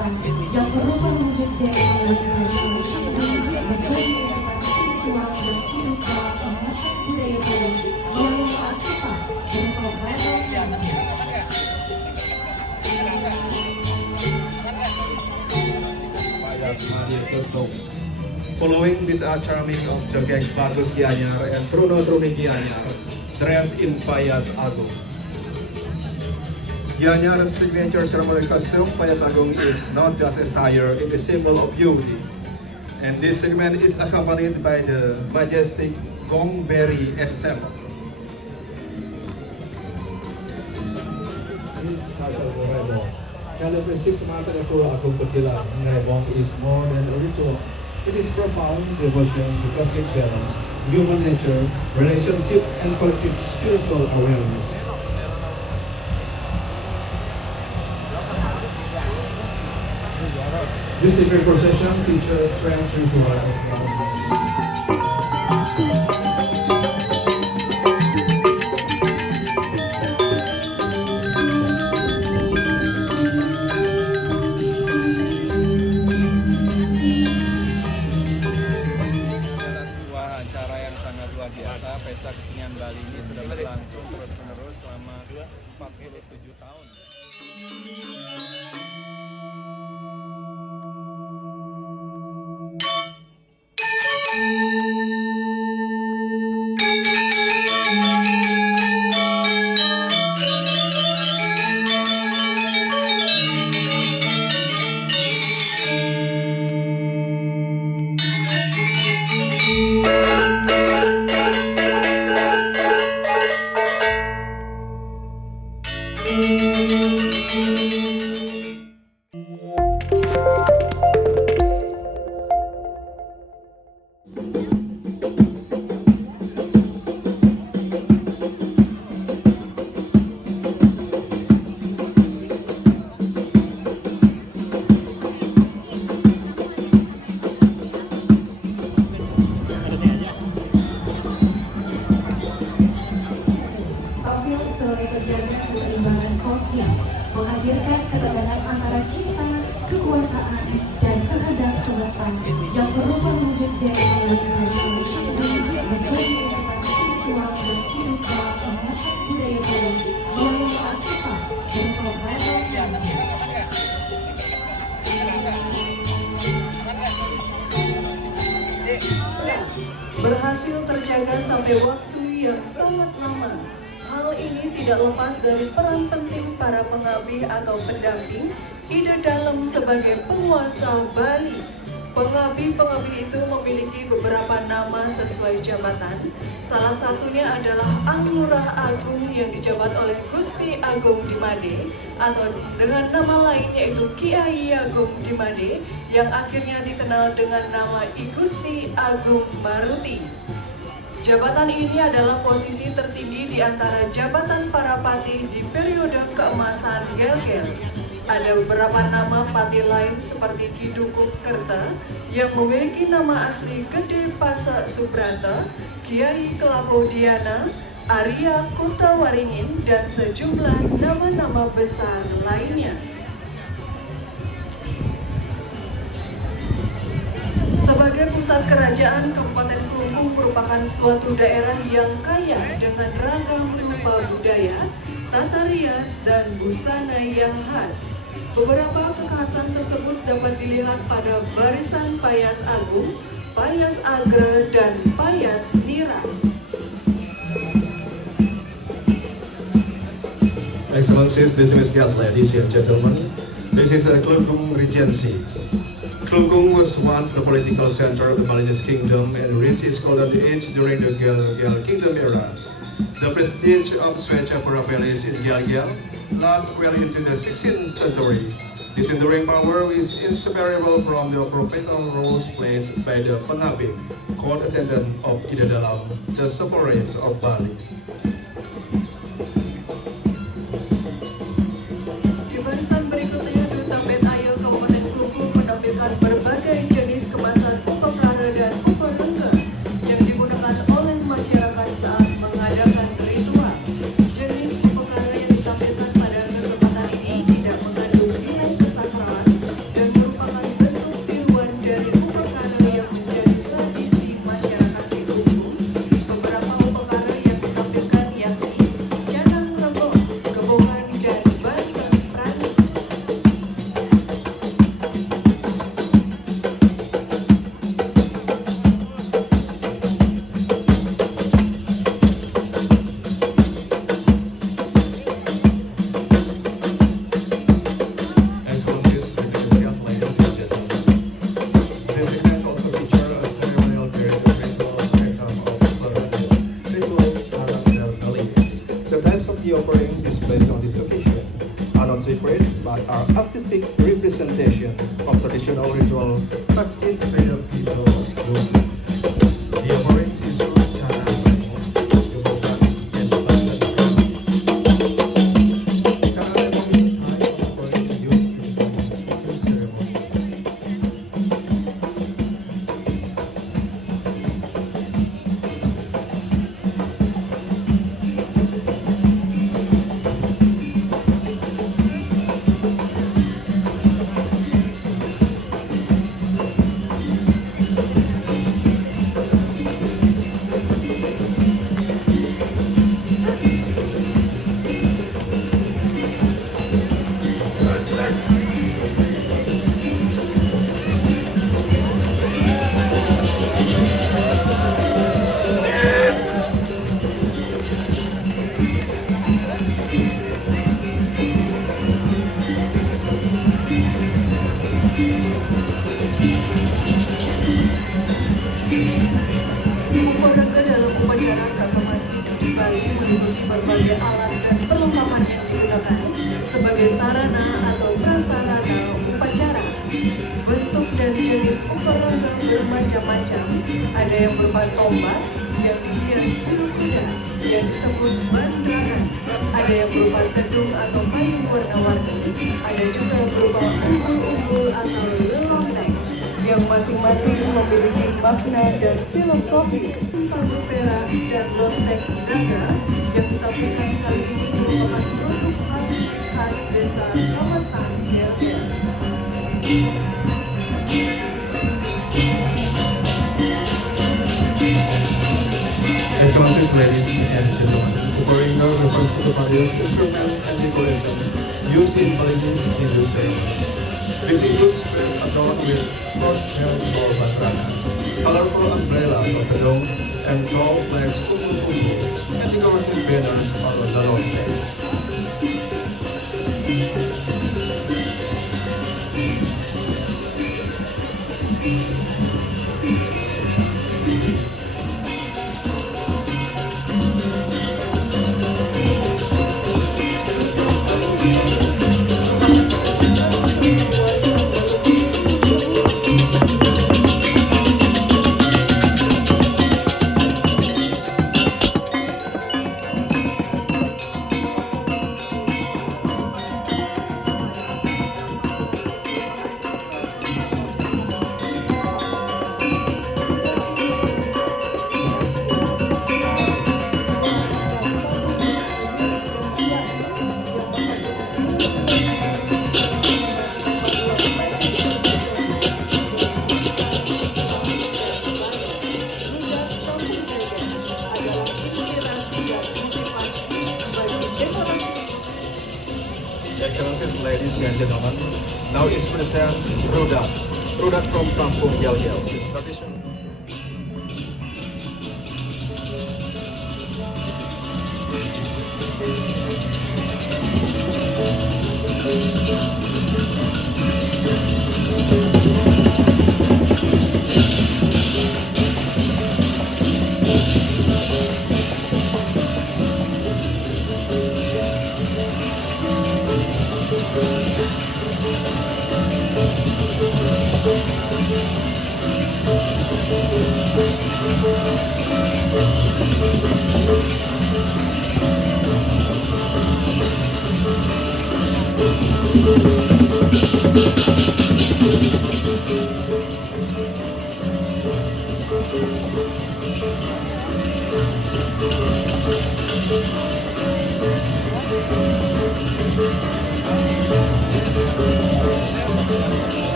selesai yang berubah wujud jadi menjadi inovasi spiritual dan hidup dalam pengembangan budaya Bali melalui aktivitas dan program Following this charming of Jogeng Bagus Gianyar and Truno Truni Gianyar, dressed in Payas Agung. Gianyar's signature ceremonial costume, Payas Agung, is not just attire, it is symbol of beauty. And this segment is accompanied by the majestic Gong Berry Ensemble. Celebrate 6 months at the Pura Agung Pertilan, Ngerebong is more than a ritual. It is profound devotion to cosmic balance, human nature, relationship, and collective spiritual awareness. This sacred procession features trance ritual of love. Pesta Kesenian Bali ini sudah berlangsung terus-menerus selama 47 tahun. menghadirkan ketegangan antara cinta, kekuasaan, dan kehendak semesta yang berubah wujud jadi menjadi inovasi spiritual dan hidup dalam pengembangan budaya Bali melalui aktivitas dan program berhasil terjaga sampai waktu yang sangat lama. Hal ini tidak lepas dari peran penting para pengabdi atau pendamping ide dalam sebagai penguasa Bali. Pengabdi-pengabdi itu memiliki beberapa nama sesuai jabatan. Salah satunya adalah Anglurah Agung yang dijabat oleh Gusti Agung Dimade, atau dengan nama lain yaitu Kiai Agung Dimade yang akhirnya dikenal dengan nama I Gusti Agung Maruti. Jabatan ini adalah posisi tertinggi di antara jabatan para pati di periode keemasan Gel-Gel. Ada beberapa nama pati lain seperti Ki Dukuh Kerta yang memiliki nama asli Gede Pasa Subrata, Kiai Kelapo Diana, Arya Kota Waringin, dan sejumlah nama-nama besar lainnya. Sebagai pusat kerajaan, Kabupaten Klungkung merupakan suatu daerah yang kaya dengan ragam rupa budaya, tata rias, dan busana yang khas. Beberapa kekhasan tersebut dapat dilihat pada barisan Payas Agung, Payas Agra, dan Payas Niras. Excellencies, distinguished guests, ladies and gentlemen, this is the Klungkung Regency. Klungkung was once the political center of the Balinese kingdom and reached its golden age during the Gel-Gel kingdom era. The prestige of Swechapura Palace in Gel-Gel lasts well into the 16th century. This enduring power is inseparable from the proprietary roles played by the Pengabing, court attendant of Ida Dalam, the sovereign of Bali. Berbagai jenis kemasan upakara dan uparengga yang digunakan oleh masyarakat saat mengadakan ritual. Jenis upakara yang ditampilkan pada kesempatan ini tidak mengandung nilai kesakralan but are artistic representation of traditional ritual practice by the people of Bugis. The following is cara Yobokan and Banten. Cara lemong is high on the used in the ceremony. Olahraga dalam upacara keagamaan Hindu di Bali meliputi berbagai alat dan perlengkapan yang digunakan sebagai sarana atau prasarana upacara. Bentuk dan jenis olahraga bermacam-macam. Ada yang berupa tombak yang dihias bulu kuda yang disebut bandrakan. Ada yang berupa gedung atau payung warna-warni. Ada juga berupa umbul-umbul atau lelondeng yang masing-masing memiliki makna dan filosofi. Palu perak dan lonteng naga yang ditampilkan kali ini merupakan produk khas desa kawasan Gel-Gel. Excellencies, ladies and gentlemen, Kuparinga refers to the various instruments and decoration used in Balinese Hindu ceremony. This includes squares adorned with crosshair or batrana, colorful umbrellas of gedong, and tall flags umbul-umbul, and decorative banners or lalonte. Excellencies, ladies and gentlemen, now is present Rudat. Rudat from Kampung Gel-Gel is traditional.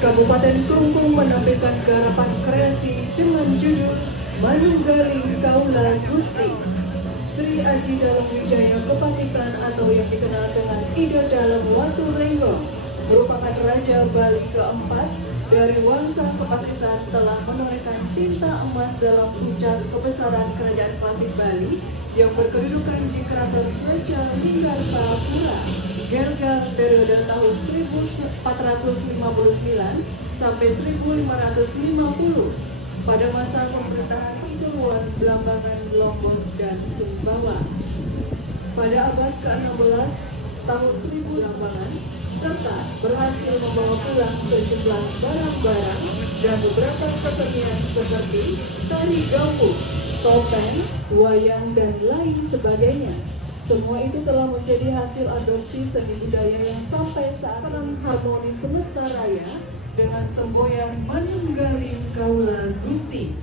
Kabupaten Klungkung menampilkan garapan kreasi dengan judul Manunggaling Kaula Gusti. Sri Aji Dalem Wijaya Kepakisan atau yang dikenal dengan Ida Dalem Watu Renggong merupakan Raja Bali keempat dari Wangsa Kepakisan, telah menorehkan tinta emas dalam puncak kebesaran kerajaan klasik Bali yang berkedudukan di Keraton Sleca Linggarsapura. Gergal periode tahun 1459 sampai 1550 pada masa pemerintahan Tuan Blambangan Lombok dan Sumbawa. Pada abad ke-16 tahun 1000 Blambangan serta berhasil membawa pulang sejumlah barang-barang dan beberapa kesenian seperti tari gampung, topeng, wayang, dan lain sebagainya. Semua itu telah menjadi hasil adopsi seni budaya yang sampai saat ini harmoni semesta raya dengan semboyan Manunggaling Kaula Gusti.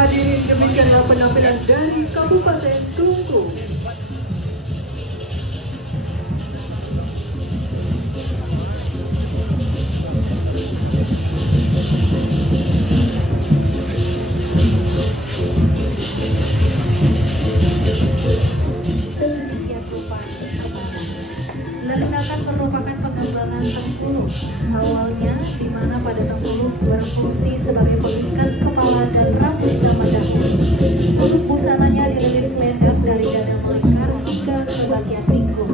Hadirin, demikianlah penampilan dari Kabupaten Klungkung. Lelinakan merupakan pengembangan Tengkuluk. Awalnya, di mana pada Tengkuluk berfungsi sebagai pengikat kepala dan rambut zaman dahulu. Untuk busananya dililit selendang dari dada melingkar hingga ke bagian pinggul.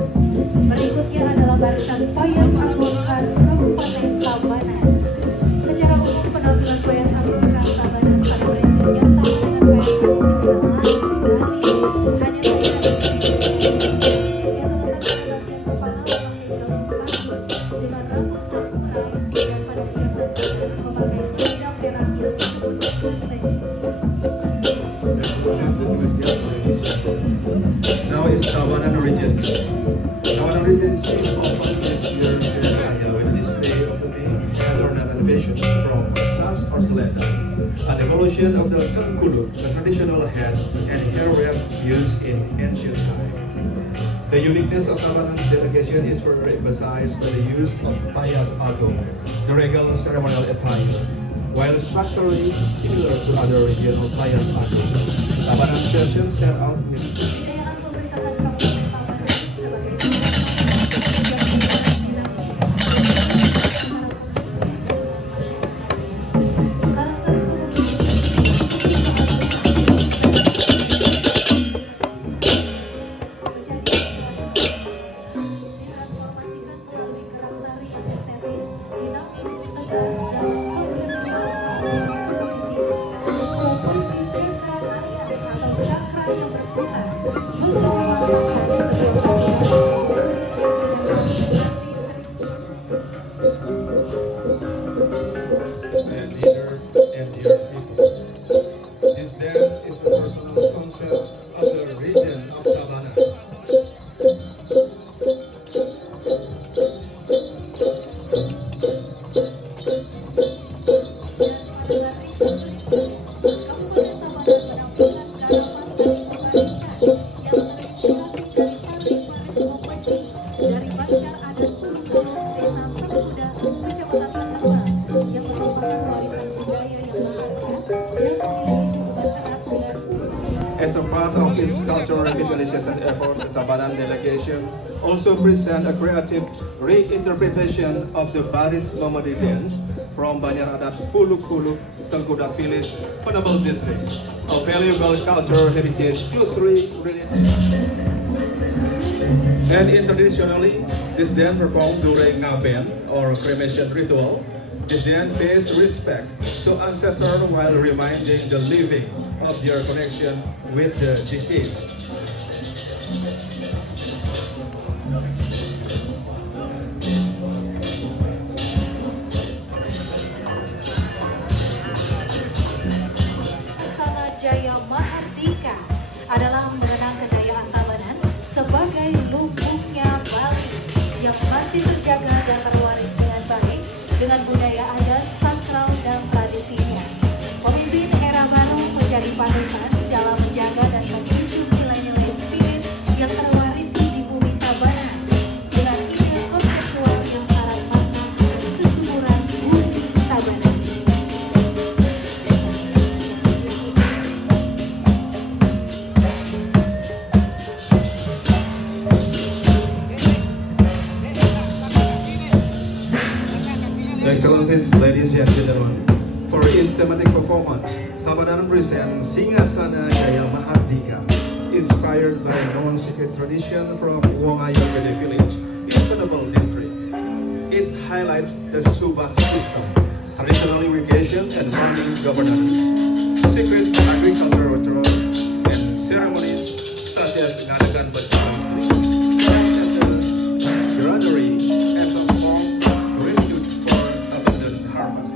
Berikutnya adalah barisan payas agung khas Kabupaten Tabanan. Secara umum, penampilan payas agung khas Tabanan pada prinsipnya sama dengan payas agung di dalam lain Bali. Hanya saja Now is Tabanan Regency. Tabanan Regency opened this year in Area with a display of the main and ornamental innovation from Sas or Selendang, an evolution of the Tengkuluk, the traditional head and hair wrap used in ancient time. The uniqueness of Tabanan's delegation is further emphasized by the use of payas agung, the regal ceremonial attire. While structurally similar to other regional payas agung, Tabanan's version stand out with kejayaan pemerintahan Kabupaten Tabanan sebagai and dear people. This then is the personal concept of the region of Tabanan. dari Banjar Adat Klungkung, Desa Pemuda, Kecamatan Tengkulak, yang merupakan warisan budaya yang berharga yang memiliki hubungan erat dengan As a part of its cultural revitalization effort, the Tabanan delegation also present a creative reinterpretation of the Baris Mamadi dance from Banjar Adat Puluk-Puluk, Tengkudak Village, Penambal District, a valuable cultural heritage closely related. And traditionally, this dance performed during ngaben or cremation ritual. This dance pays respect to ancestors while reminding the living of their connection with the deceased. dengan budaya adat, sakral, dan tradisinya. Pemimpin era baru menjadi panutan dalam menjaga dan menjunjung nilai-nilai spirit yang terwarisi di bumi Tabanan dengan ide konseptual yang syarat makna dan kesuburan bumi Tabanan. Excellencies, ladies and gentlemen, for its thematic performance, Tabanan presents Singasana Jaya Mahardika, inspired by non-secret tradition from Wongayogede village in Penebel district. It highlights the Subak system, traditional irrigation and farming governance, secret agricultural rituals, and ceremonies such as Ngadagan Becawan Sri, and the granary as a form gratitude for abundant harvest.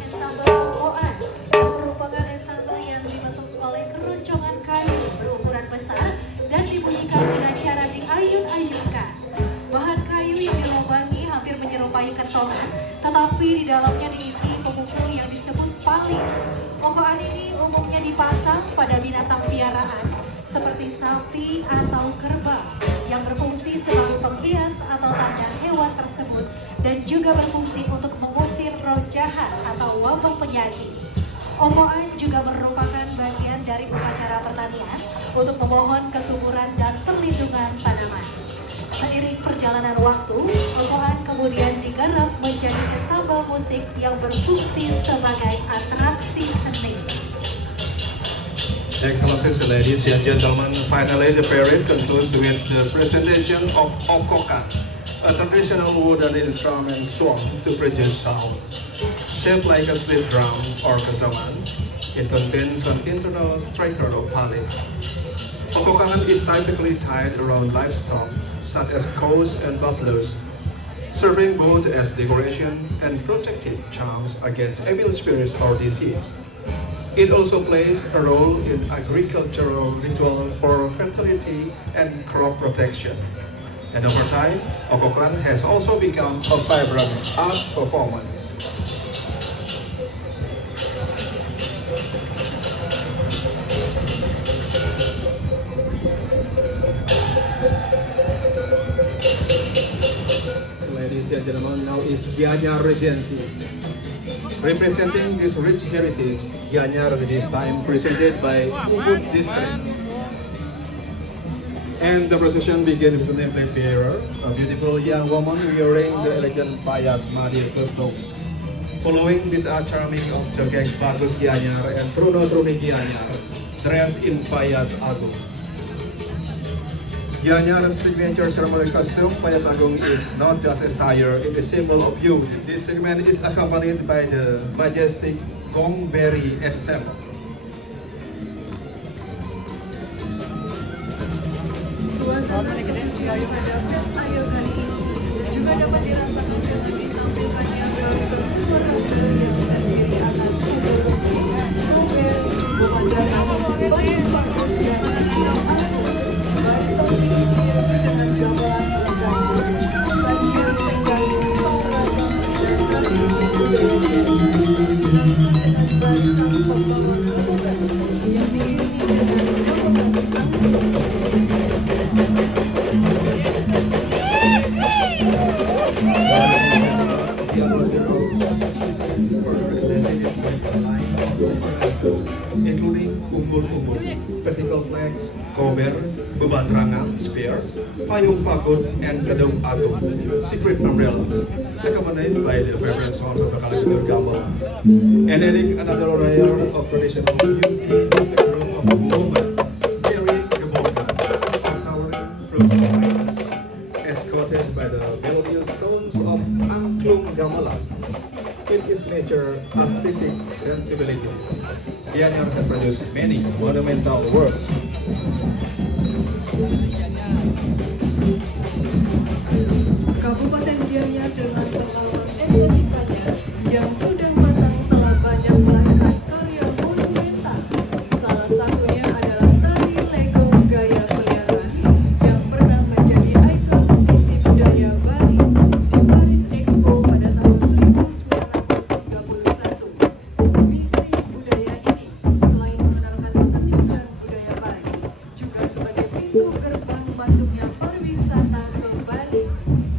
Ensembel Okoan merupakan ensembel yang dibentuk oleh keroncongan kayu berukuran besar dan dibunyikan dengan cara diayun-ayunkan. Bahan kayu yang dilobangi hampir menyerupai kentongan, tetapi di dalamnya diisi pemukul yang disebut paling. Okoan ini umumnya dipasang pada binatang piaraan seperti sapi atau kerbau yang berfungsi sebagai penghias atau tanda hewan tersebut dan juga berfungsi untuk mengusir roh jahat atau wabah penyakit. Okoan juga merupakan bagian dari upacara pertanian untuk memohon kesuburan dan perlindungan tanaman. Seiring perjalanan waktu, Okoan kemudian digarap menjadi ensembel musik yang berfungsi sebagai atraksi seni. Excellencies, ladies and gentlemen, finally the parade concludes with the presentation of Okokan, a traditional wooden instrument swung to produce sound. Shaped like a slip drum or kentongan, it contains an internal striker of pali. Okokan is typically tied around livestock, such as cows and buffaloes, serving both as decoration and protective charms against evil spirits or disease. It also plays a role in agricultural ritual for fertility and crop protection. And over time, Okokan has also become a vibrant art performance. Ladies and gentlemen, now is Gianyar Regency. Representing this rich heritage, Gianyar this time presented by Ubud District. And the procession begins with the temple bearer, a beautiful young woman wearing the elegant Payas Madir costume. Following this are charming of Jogek Bagus Gianyar and Truno Truni Gianyar, dressed in Payas Agung. Gianyar's signature ceremonial costume, Payas Agung, is not just attire, it is symbol of youth. This segment is accompanied by the majestic Gong Berry ensemble. Suasana kesucian pada Pet Ayo kali ini juga dapat dirasakan dengan ditampilkannya bangsa warna biru yang terdiri atas kubur dan blueberry pemandangan baik panggung dan hitam agung. Baris seperti biru dengan gamelan bergajah, sajian tegangis pengeragam dan tradisi budaya dilakukan dengan barisan pembawa rombongan yang diiringi dengan rombongan angklung. Including umbul-umbul, vertical flags, kober, beban rangan, spears, payung pakut, and kedung agung, secret umbrellas, accompanied by the vibrant sounds of the Kalagundul Gamelan. And adding another layer of traditional beauty is the group of women carrying the boga, a towering fruit trees, escorted by the melodious tones of Angklung Gamelan. With its nature aesthetic sensibilities, Gianyar has produced many monumental works. Kabupaten Gianyar dengan pengalaman estetikanya yang sudah matang telah banyak melahirkan karya monumental. Salah satunya adalah tari legong gaya peliharaan yang pernah menjadi ikon misi budaya Bali di Paris Expo pada tahun 1931. Misi budaya ini selain mengenalkan seni dan budaya Bali, juga sebagai pintu gerbang masuknya pariwisata ke Bali.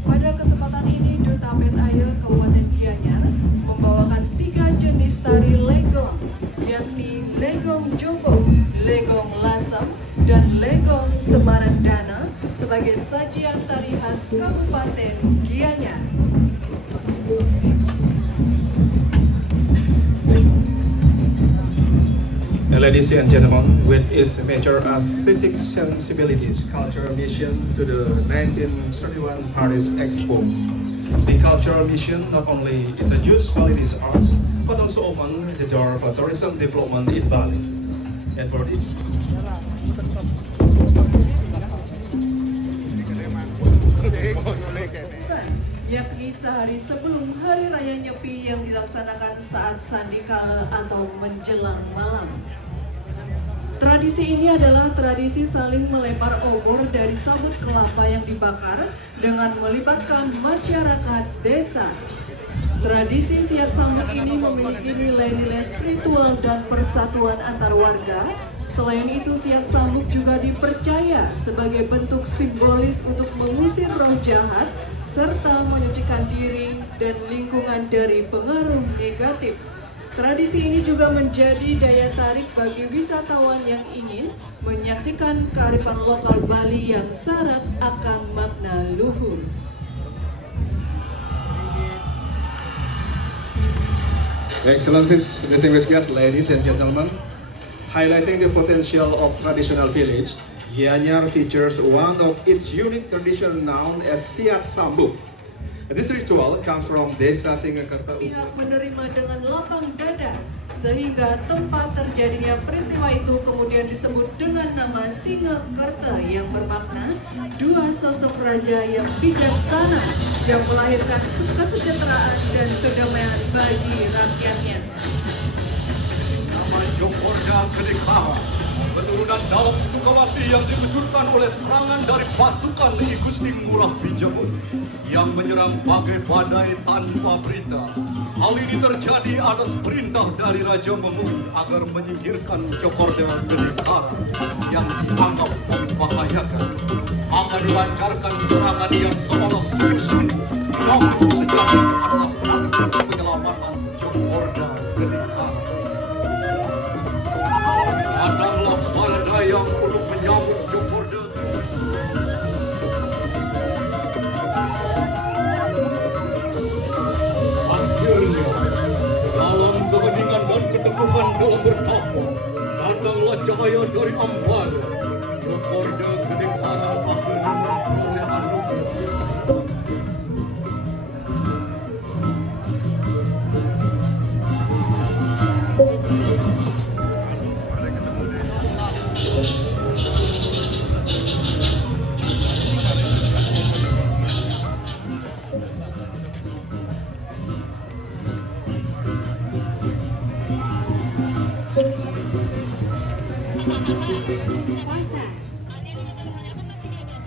Pada kesempatan ini, Duta Pet Air Kabupaten Gianyar membawakan 3 jenis tari legong, yakni legong joko, legong lasem, dan legong semarandana sebagai sajian tari khas Kabupaten Gianyar. Ladies and gentlemen, with its major aesthetic sensibilities, cultural mission to the 1931 Paris Expo. The cultural mission not only introduced Balinese arts, but also opened the door for tourism development in Bali. And for this, yakni sehari sebelum Hari Raya Nyepi yang dilaksanakan saat sandikala atau menjelang malam. Tradisi ini adalah tradisi saling melempar obor dari sabut kelapa yang dibakar dengan melibatkan masyarakat desa. Tradisi siat sambut ini memiliki nilai-nilai spiritual dan persatuan antar warga. Selain itu, siat sambut juga dipercaya sebagai bentuk simbolis untuk mengusir roh jahat serta menyucikan diri dan lingkungan dari pengaruh negatif. Tradisi ini juga menjadi daya tarik bagi wisatawan yang ingin menyaksikan kearifan lokal Bali yang syarat akan makna luhur. Excellencies, distinguished guests, ladies and gentlemen, highlighting the potential of traditional village, Gianyar features one of its unique tradition known as Siat Sambut. This ritual comes from Desa Singakerta. Pihak menerima dengan lapang dada sehingga tempat terjadinya peristiwa itu kemudian disebut dengan nama Singakerta yang bermakna dua sosok raja yang bijaksana yang melahirkan kesejahteraan dan kedamaian bagi rakyatnya. Nama Jokorda Kedekara, keturunan dalam Sukawati yang diwujudkan oleh serangan dari pasukan I Gusti Ngurah Bijapun yang menyerang bagai badai tanpa berita. Hal ini terjadi atas perintah dari Raja Memui agar menyingkirkan Jokorda Kedekara yang dianggap membahayakan. Maka dilancarkan serangan yang seolah sungguh-sungguh. Namun sejatinya adalah praktik penyelamatan Jokorda Kedekara. Datanglah para dayang untuk menyambut Jokorda. Akhirnya, dalam keheningan dan keteguhan dalam bertakwa, datanglah cahaya dari Ambala. Jokorda Kedekara akhirnya memperoleh anugerah.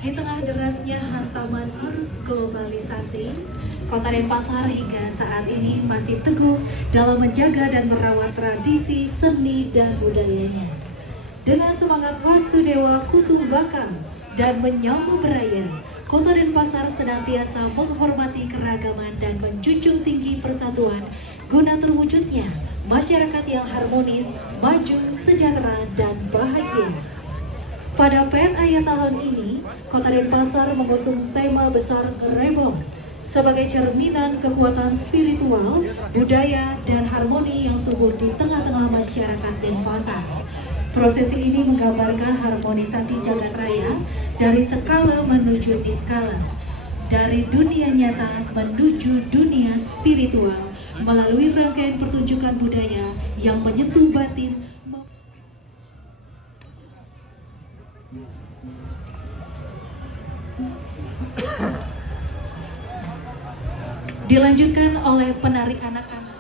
Di tengah derasnya hantaman arus globalisasi, Kota Denpasar hingga saat ini masih teguh dalam menjaga dan merawat tradisi, seni, dan budayanya. Dengan semangat Wasudewa Kutu Bakang dan menyambut raya, Kota Denpasar senantiasa menghormati keragaman dan menjunjung tinggi persatuan guna terwujudnya masyarakat yang harmonis, maju, sejahtera, dan bahagia. Pada PNAYA tahun ini, Kota Denpasar mengusung tema besar Ngerebong sebagai cerminan kekuatan spiritual, budaya, dan harmoni yang tumbuh di tengah-tengah masyarakat Denpasar. Prosesi ini menggambarkan harmonisasi jagat raya dari skala menuju diskala, dari dunia nyata menuju dunia spiritual melalui rangkaian pertunjukan budaya yang menyentuh batin. Dilanjutkan oleh penari anak-anak.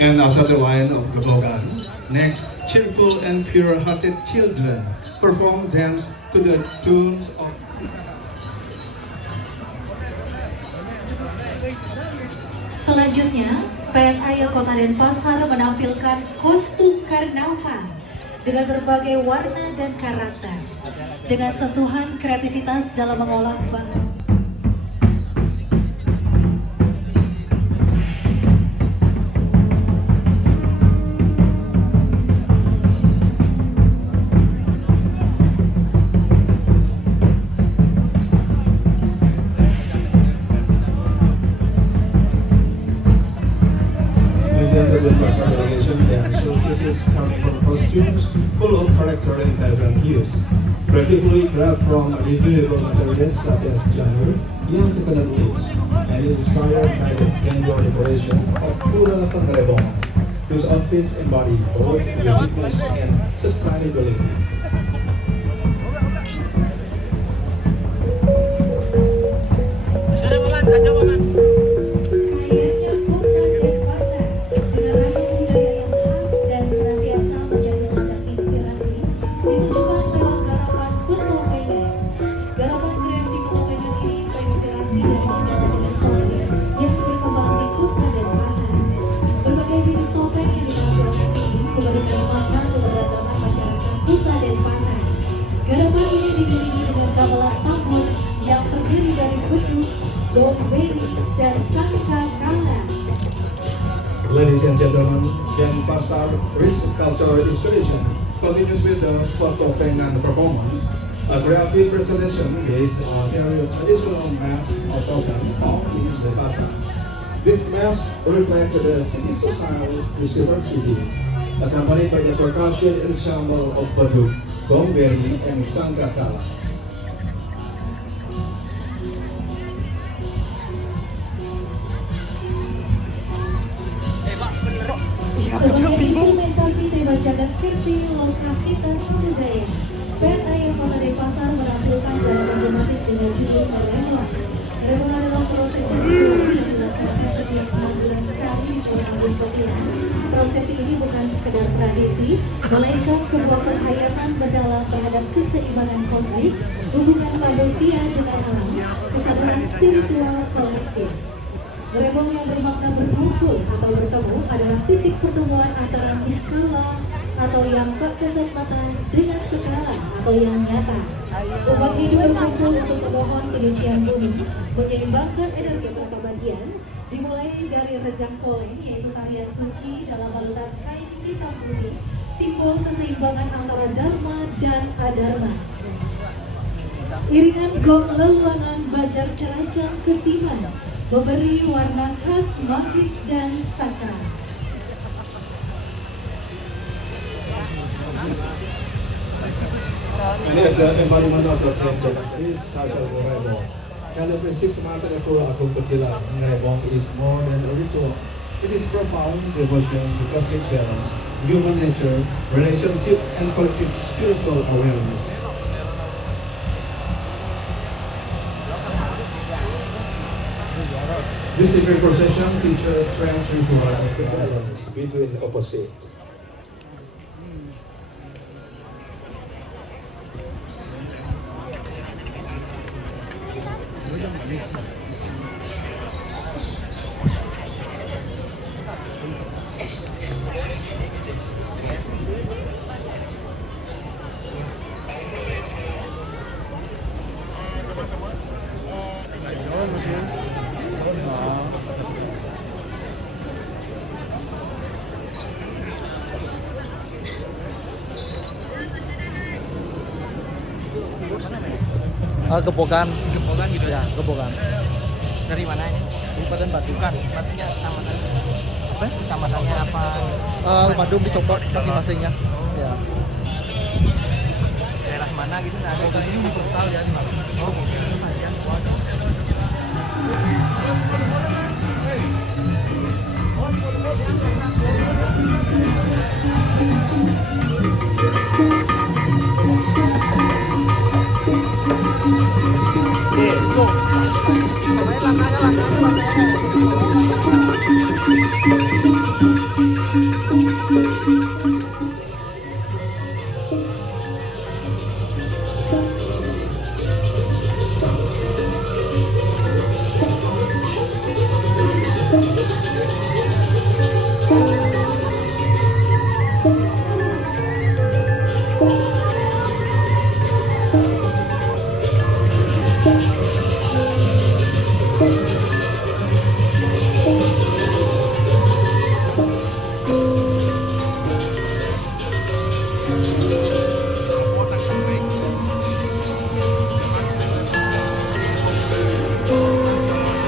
And after the line of Gebogan, next cheerful and pure-hearted children perform dance to the tune of Selanjutnya, PNAYA Kota Denpasar menampilkan kostum karnaval dengan berbagai warna dan karakter, dengan sentuhan kreativitas dalam mengolah bahan. the Denpasar delegation dance showcases colorful costumes full of character and vibrant hues, creatively crafted from renewable materials such as janur, young coconut leaves, and inspired by the indoor decoration of Pura Pengrebong, whose outfits embody both uniqueness and sustainability. Kayaknya Kota Denpasar dengan ragam budaya yang khas dan senantiasa menjadi ladang inspirasi ditunjukkan lewat garapan Putu Pengen. Garapan kreasi Putu Pengen ini terinspirasi dari segala jenis topeng yang berkembang di Kota Denpasar. Berbagai jenis topeng yang ditampilkan ini memberikan makna keberagaman masyarakat Kota Denpasar. Garapan ini diiringi dengan gamelan tambur yang terdiri dari beduk, gomberi, dan sangkakala. Ladies and gentlemen, Denpasar rich cultural inspiration continues with the Fotopengan performance, a creative presentation based on various traditional masks of token found in Denpasar. This mask reflects the city's social diversity, accompanied by the percussion ensemble of beduk, gomberi, and sangkakala. Sebagai implementasi tema jagat kirti lokalitas budaya, PNAYA Kota Denpasar menampilkan garapan tematik dengan judul Rembang. Rembang adalah prosesi ritual yang dilaksanakan setiap 6 bulan sekali di Kabupaten Petian. Prosesi ini bukan sekedar tradisi, melainkan sebuah penghayatan mendalam terhadap keseimbangan kosmik, hubungan manusia dengan alam, kesadaran spiritual kolektif. Rembang yang bermakna berkumpul atau bertemu adalah titik pertemuan antara iskala atau yang tak kasat mata dengan skala atau yang nyata. Umat hidup berkumpul untuk memohon penyucian bumi, menyeimbangkan energi persahabatan, dimulai dari rejang poleng yaitu tarian suci dalam balutan kain hitam putih, simbol keseimbangan antara dharma dan adharma. Iringan gong leluangan bajar cerajang kesiman memberi warna khas magis dan sakral. And as the embodiment of the theme jagat is titled Ngerebong. Celebrating 6 months at Pura Agung Petilan, Ngerebong is more than a ritual. It is profound devotion to cosmic balance, human nature, relationship, and collective spiritual awareness. This sacred procession features trans ritual of the balance between opposites. Gepokan. Gepokan gitu Ya, Gepokan. Dari mana ini? Kabupaten Badung. Bukan, maksudnya kecamatan apa? Kecamatannya apa? Badung dicopot masing-masingnya. Ya. Daerah mana gitu? Nah, ada di sini total ya di mana? Oh, mungkin saja.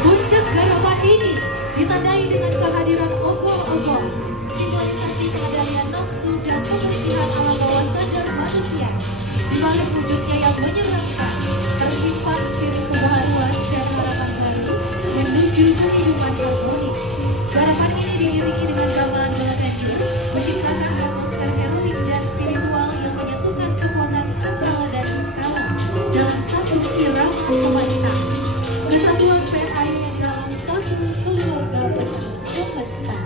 Puncak garapan ini ditandai dengan kehadiran ogoh-ogoh, simbolisasi pengendalian nafsu dan kebersihan alam bawah sadar manusia. Di balik wujudnya yang menyeramkan, tersimpan spirit kebaharuan dan harapan baru menuju kehidupan harmonis. Garapan ini diiringi dengan gamelan bela pensiun, menciptakan atmosfer heroik dan spiritual yang menyatukan kekuatan sakral dan iskala dalam satu irama semesta. Kesatuan PAI dalam satu keluarga bersama semesta.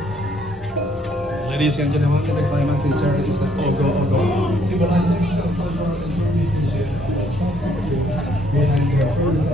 Ladies and gentlemen, the climax feature is the Ogo Ogo, symbolizing self-control and communication of songs of youth behind the first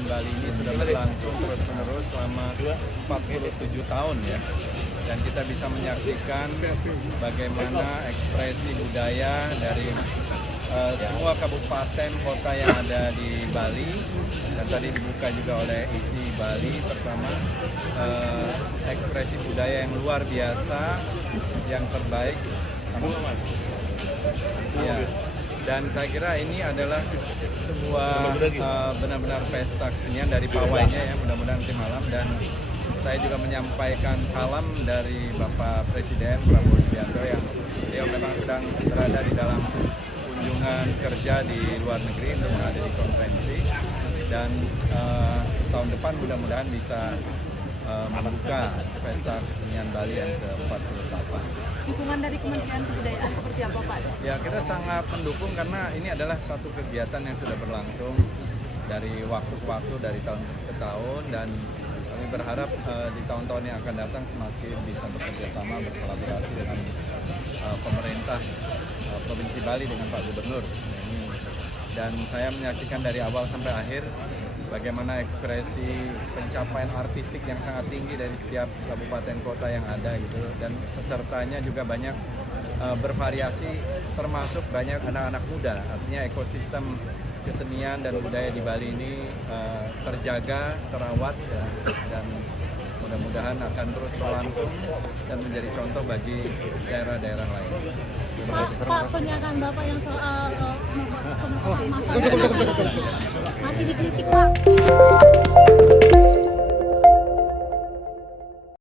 kesenian Bali ini sudah berlangsung terus-menerus selama 47 tahun ya. Dan kita bisa menyaksikan bagaimana ekspresi budaya dari semua kabupaten kota yang ada di Bali, dan tadi dibuka juga oleh ISI Bali pertama, ekspresi budaya yang luar biasa, yang terbaik. Ya. Dan saya kira ini adalah sebuah benar-benar pesta kesenian dari pawainya ya, mudah-mudahan nanti malam. Dan saya juga menyampaikan salam dari Bapak Presiden Prabowo Subianto yang beliau memang sedang berada di dalam kunjungan kerja di luar negeri untuk menghadiri konferensi, dan tahun depan mudah-mudahan bisa membuka pesta kesenian Bali yang ke-48. Dukungan dari Kementerian Kebudayaan seperti apa Pak? Ya, kita sangat mendukung karena ini adalah satu kegiatan yang sudah berlangsung dari waktu ke waktu, dari tahun ke tahun, dan kami berharap di tahun-tahun yang akan datang semakin bisa bekerja sama, berkolaborasi dengan pemerintah Provinsi Bali dengan Pak Gubernur. Dan saya menyaksikan dari awal sampai akhir bagaimana ekspresi pencapaian artistik yang sangat tinggi dari setiap kabupaten kota yang ada gitu, dan pesertanya juga banyak bervariasi, termasuk banyak anak-anak muda. Artinya ekosistem kesenian dan budaya di Bali ini terjaga, terawat ya, dan mudah-mudahan akan terus berlangsung dan menjadi contoh bagi daerah-daerah lain. Pak, pernyataan Bapak yang soal masih dikritik Pak.